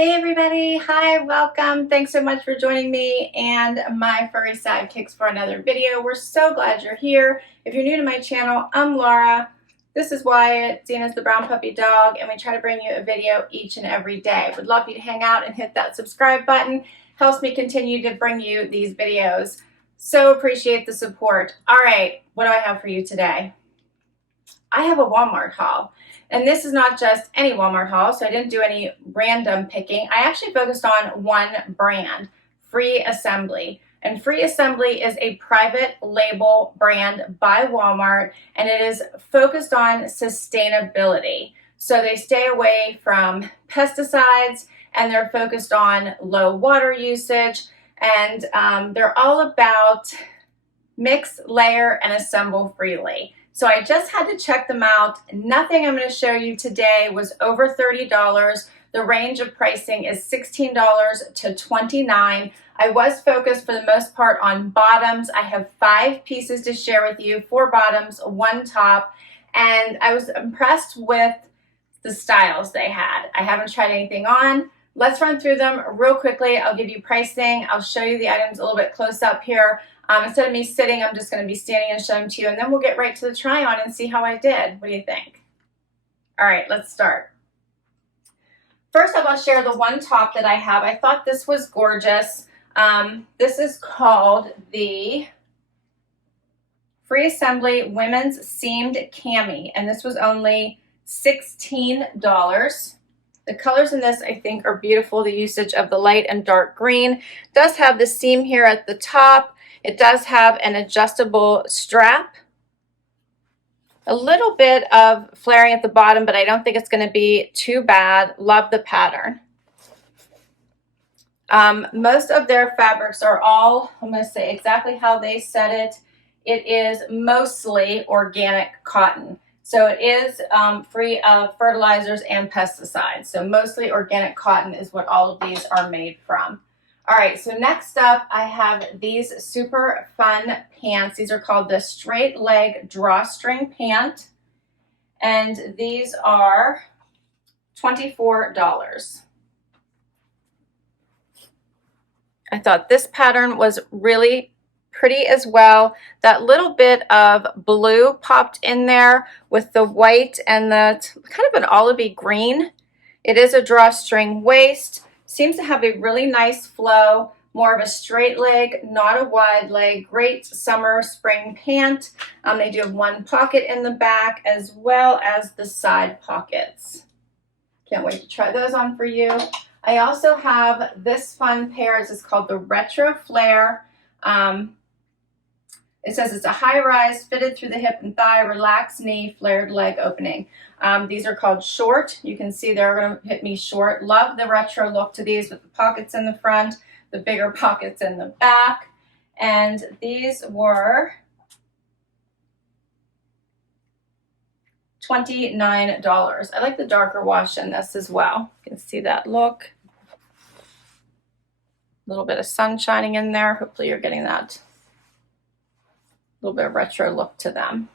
Hey everybody, hi, welcome. Thanks so much for joining me and my furry sidekicks for another video. We're so glad you're here. If you're new to my channel, I'm Laura. This is Wyatt, Zena's the brown puppy dog, and we try to bring you a video each and every day. Would love you to hang out and hit that subscribe button. Helps me continue to bring you these videos. So appreciate the support. All right, what do I have for you today? I have a Walmart haul. And this is not just any Walmart haul, so I didn't do any random picking. I actually focused on one brand, Free Assembly. And Free Assembly is a private label brand by Walmart, and it is focused on sustainability. So they stay away from pesticides, and they're focused on low water usage, and they're all about mix, layer, and assemble freely. So I just had to check them out. Nothing I'm going to show you today was over $30. The range of pricing is $16 to $29. I was focused for the most part on bottoms. I have 5 pieces to share with you, 4 bottoms, 1 top, and I was impressed with the styles they had. I haven't tried anything on. Let's run through them real quickly. I'll give you pricing. I'll show you the items a little bit close up here. Instead of me sitting, I'm just going to be standing and showing them to you, and then we'll get right to the try on and see how I did. What do you think? All right, let's start. First up, I'll share the one top that I have. I thought this was gorgeous. This is called the Free Assembly Women's Seamed Cami, and this was only $16. The colors in this, I think, are beautiful. The usage of the light and dark green. It does have the seam here at the top. It does have an adjustable strap. A little bit of flaring at the bottom, but I don't think it's going to be too bad. Love the pattern. Most of their fabrics are all, I'm going to say exactly how they said it. It is mostly organic cotton. So it is free of fertilizers and pesticides. So mostly organic cotton is what all of these are made from. All right, so next up, I have these super fun pants. These are called the straight leg drawstring pant. And these are $24. I thought this pattern was really pretty as well. That little bit of blue popped in there with the white and the kind of an olivey green. It is a drawstring waist. Seems to have a really nice flow, more of a straight leg, not a wide leg. Great summer, spring pant. They do have 1 pocket in the back as well as the side pockets. Can't wait to try those on for you. I also have this fun pair. This is called the Retro Flare. It says it's a high-rise, fitted through the hip and thigh, relaxed knee, flared leg opening. These are called short. You can see they're going to hit me short. Love the retro look to these with the pockets in the front, the bigger pockets in the back. And these were $29. I like the darker wash in this as well. You can see that look. A little bit of sun shining in there. Hopefully you're getting that little bit of retro look to them.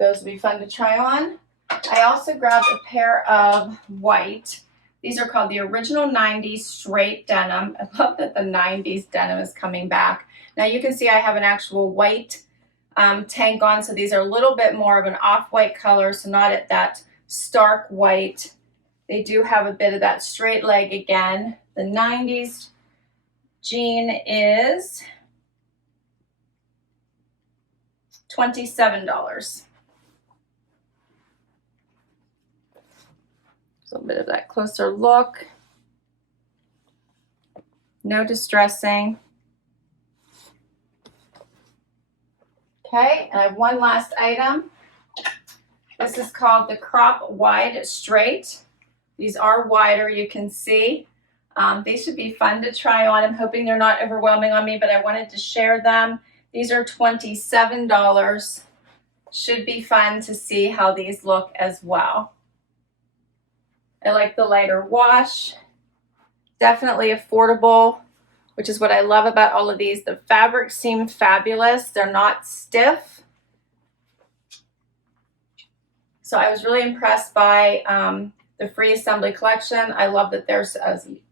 Those will be fun to try on. I also grabbed a pair of white. These are called the Original 90s Straight Denim. I love that the 90s denim is coming back. Now you can see I have an actual white tank on, so these are a little bit more of an off-white color, so not at that stark white. They do have a bit of that straight leg again. The 90s jean is $27. So a bit of that closer look. No distressing. Okay, and I have one last item. This is called the Crop Wide Straight. These are wider, you can see. They should be fun to try on. I'm hoping they're not overwhelming on me, but I wanted to share them. These are $27. Should be fun to see how these look as well. I like the lighter wash. Definitely affordable, which is what I love about all of these. The fabrics seem fabulous. They're not stiff. So I was really impressed by the free assembly collection. I love that there's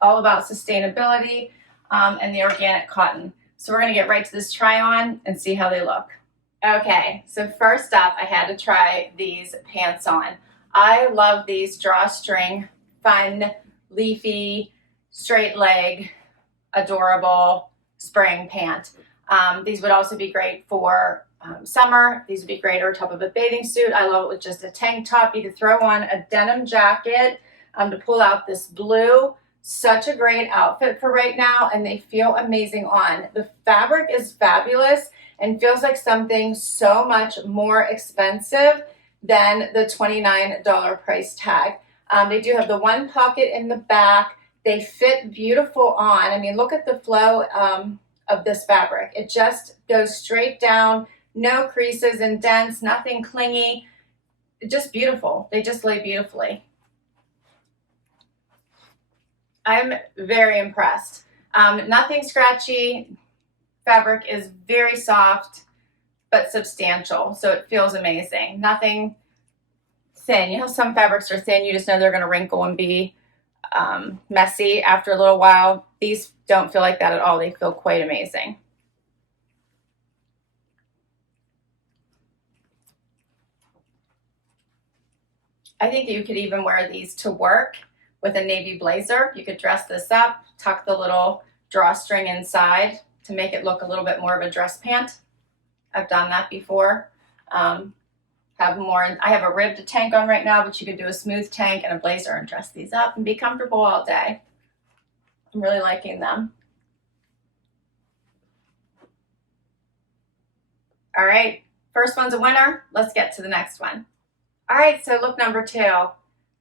all about sustainability and the organic cotton. So we're gonna get right to this try on and see how they look. Okay, so first up, I had to try these pants on. I love these drawstring, fun, leafy, straight leg, adorable spring pant. These would also be great for summer. These would be great over top of a bathing suit. I love it with just a tank top. You could throw on a denim jacket to pull out this blue. Such a great outfit for right now, and they feel amazing on. The fabric is fabulous and feels like something so much more expensive than the $29 price tag. They do have the one pocket in the back. They fit beautiful on. I mean, look at the flow of this fabric. It just goes straight down, no creases, indents, nothing clingy. Just beautiful. They just lay beautifully. I'm very impressed. Nothing scratchy. Fabric is very soft, but substantial, so it feels amazing. Nothing thin. You know, some fabrics are thin. You just know they're going to wrinkle and be messy after a little while. These don't feel like that at all. They feel quite amazing. I think you could even wear these to work with a navy blazer. You could dress this up, tuck the little drawstring inside to make it look a little bit more of a dress pant. I've done that before. I have a ribbed tank on right now, but you could do a smooth tank and a blazer and dress these up and be comfortable all day. I'm really liking them. All right, first one's a winner. Let's get to the next one. All right, so look number 2.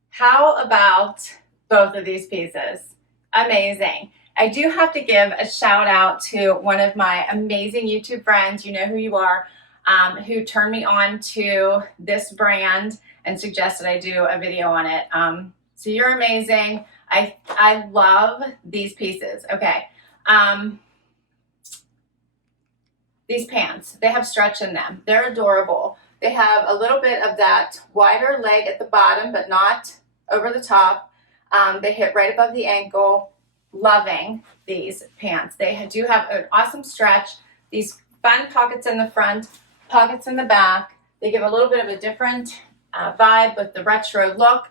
How about both of these pieces? Amazing. I do have to give a shout out to one of my amazing YouTube friends, you know who you are, who turned me on to this brand and suggested I do a video on it. So you're amazing. I love these pieces. Okay. These pants, they have stretch in them. They're adorable. They have a little bit of that wider leg at the bottom, but not over the top. They hit right above the ankle. Loving these pants. They do have an awesome stretch. These fun pockets in the front, pockets in the back. They give a little bit of a different vibe with the retro look.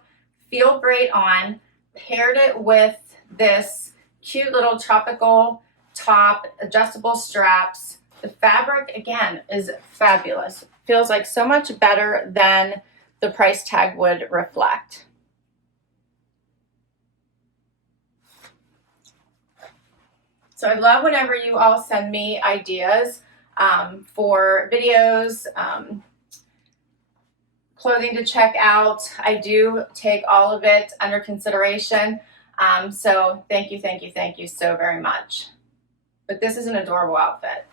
Feel great on. Paired it with this cute little tropical top, adjustable straps. The fabric, again, is fabulous. Feels like so much better than the price tag would reflect. So I love whenever you all send me ideas for videos, clothing to check out. I do take all of it under consideration. So thank you so very much. But this is an adorable outfit.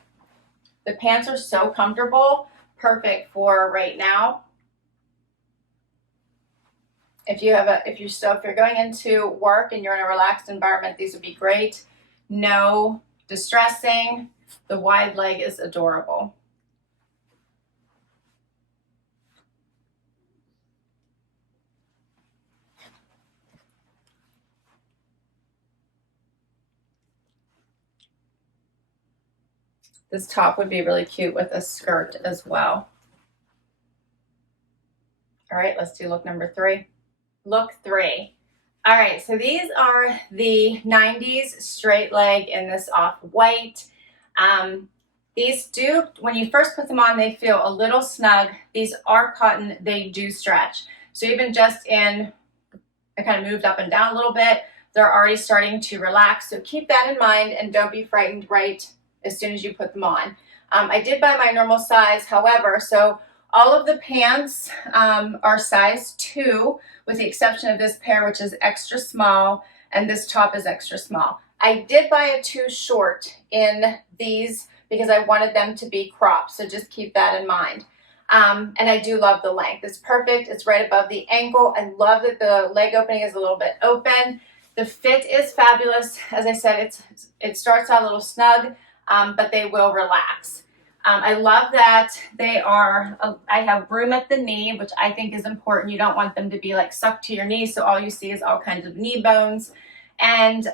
The pants are so comfortable, perfect for right now. If you're going into work and you're in a relaxed environment, these would be great. No distressing. The wide leg is adorable. This top would be really cute with a skirt as well. All right, let's do look number 3. Look 3. All right, so these are the 90s straight leg in this off-white. These do, when you first put them on, they feel a little snug. These are cotton, they do stretch. So even just I kind of moved up and down a little bit, they're already starting to relax. So keep that in mind and don't be frightened right as soon as you put them on. I did buy my normal size, however, so all of the pants are size 2, with the exception of this pair, which is extra small, and this top is extra small. I did buy a 2 short in these because I wanted them to be cropped, so just keep that in mind. And I do love the length. It's perfect. It's right above the ankle. I love that the leg opening is a little bit open. The fit is fabulous. As I said, it starts out a little snug, but they will relax. I love that they are, I have room at the knee, which I think is important. You don't want them to be like sucked to your knee, so all you see is all kinds of knee bones. And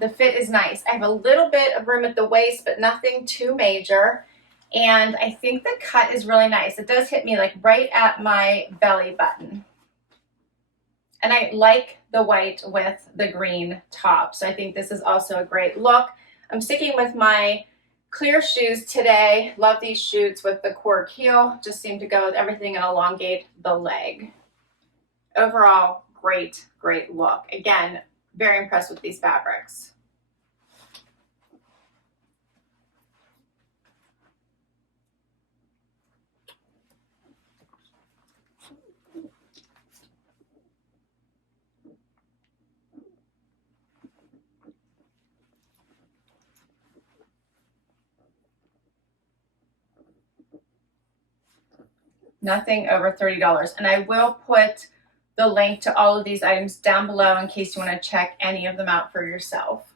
the fit is nice. I have a little bit of room at the waist, but nothing too major. And I think the cut is really nice. It does hit me like right at my belly button. And I like the white with the green top. So I think this is also a great look. I'm sticking with my clear shoes today. Love these shoes with the cork heel. Just seem to go with everything and elongate the leg. Overall, great, great look. Again, very impressed with these fabrics. Nothing over $30. And I will put the link to all of these items down below in case you want to check any of them out for yourself.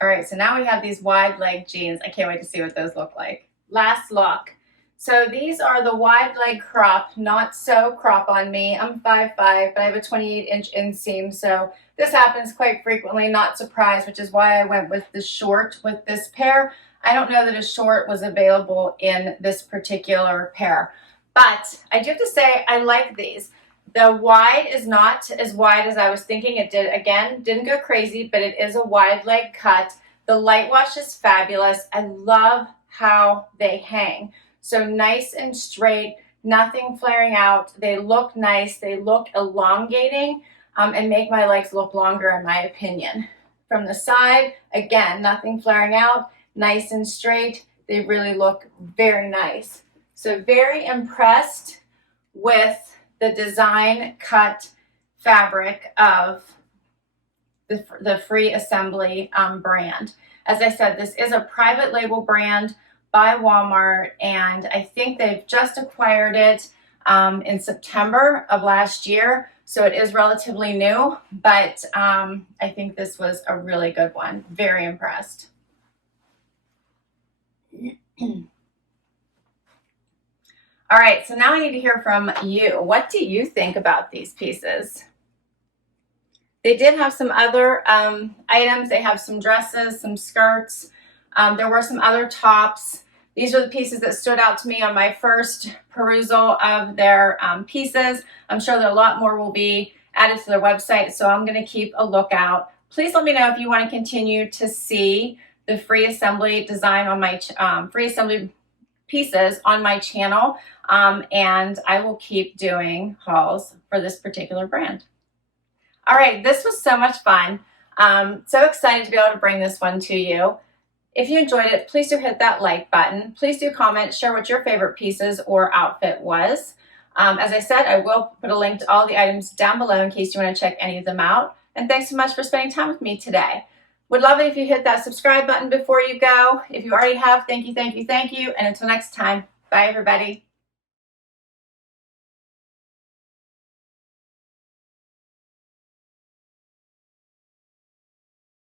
All right, so now we have these wide leg jeans. I can't wait to see what those look like. Last look. So these are the wide leg crop, not so crop on me. I'm 5'5", but I have a 28-inch inseam, so this happens quite frequently, not surprised, which is why I went with the short with this pair. I don't know that a short was available in this particular pair, but I do have to say I like these. The wide is not as wide as I was thinking it did. Again, didn't go crazy, but it is a wide leg cut. The light wash is fabulous. I love how they hang. So nice and straight, nothing flaring out. They look nice. They look elongating and make my legs look longer in my opinion. From the side, again, nothing flaring out, nice and straight. They really look very nice. So very impressed with the design cut fabric of the Free Assembly brand. As I said, this is a private label brand by Walmart, and I think they've just acquired it in September of last year, so it is relatively new, but I think this was a really good one. Very impressed. All right, so now I need to hear from you. What do you think about these pieces? They did have some other items. They have some dresses, some skirts. There were some other tops. These are the pieces that stood out to me on my first perusal of their pieces. I'm sure that a lot more will be added to their website, so I'm going to keep a lookout. Please let me know if you want to continue to see the Free Assembly design on my Free Assembly pieces on my channel, and I will keep doing hauls for this particular brand. All right, this was so much fun. So excited to be able to bring this one to you. If you enjoyed it, please do hit that like button. Please do comment, share what your favorite pieces or outfit was. As I said, I will put a link to all the items down below in case you want to check any of them out. And thanks so much for spending time with me today. Would love it if you hit that subscribe button before you go. If you already have, thank you, thank you, thank you. And until next time, bye everybody.